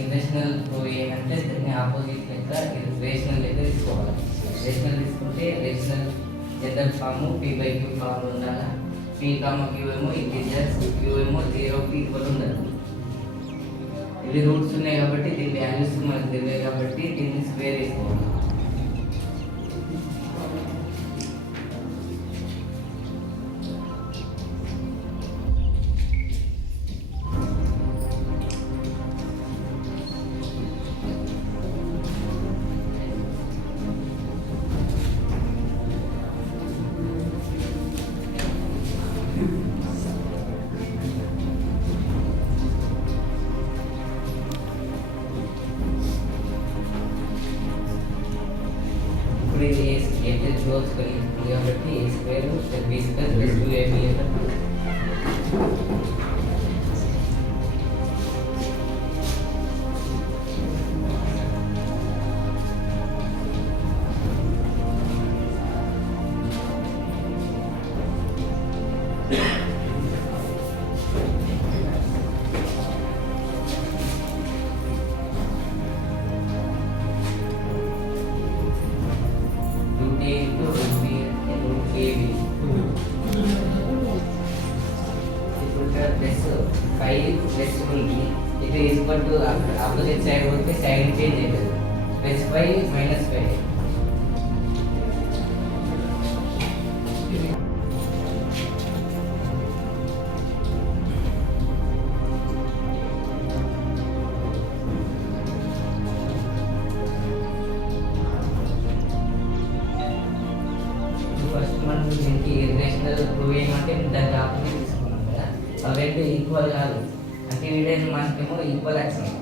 Irrational prove ఏంటంటే దీన్ని ఆపోజిట్ లెక్క రేషనల్ లెక్క తీసుకోవాలి. రేషనల్ తీసుకుంటే rational general form P/Q form ఉండాలి. P, Q ఏమో ఇంటీజర్స్, Q ఏమో 0కి ఈక్వల్ ఉండాలి. ఇవి రూట్స్ ఉన్నాయి కాబట్టి దీని వాల్యూస్ మనకు తెలియదు కాబట్టి దీన్ని స్క్వేర్ వేసుకోవాలి. ఇప్పుడు ఇది ఏ క్లోజ్ కలిగింది కాబట్టి a square b square plus 2ab ఇది ఈక్వల్ టు ఆపోజిట్ సైడ్ పోతే సైడ్ చేంజ్ అవుతుంది. +5 -5 ఫస్ట్ మనం దీనికి ఇర్రేషనల్ ప్రూవ్ చేయమంటే దానికి ఆపోజిట్ తీసుకున్నాం కదా, అవి రెండు ఈక్వల్ కాదు అంటే వీడేది మనకేమో ఈక్వల్ వచ్చినాయి.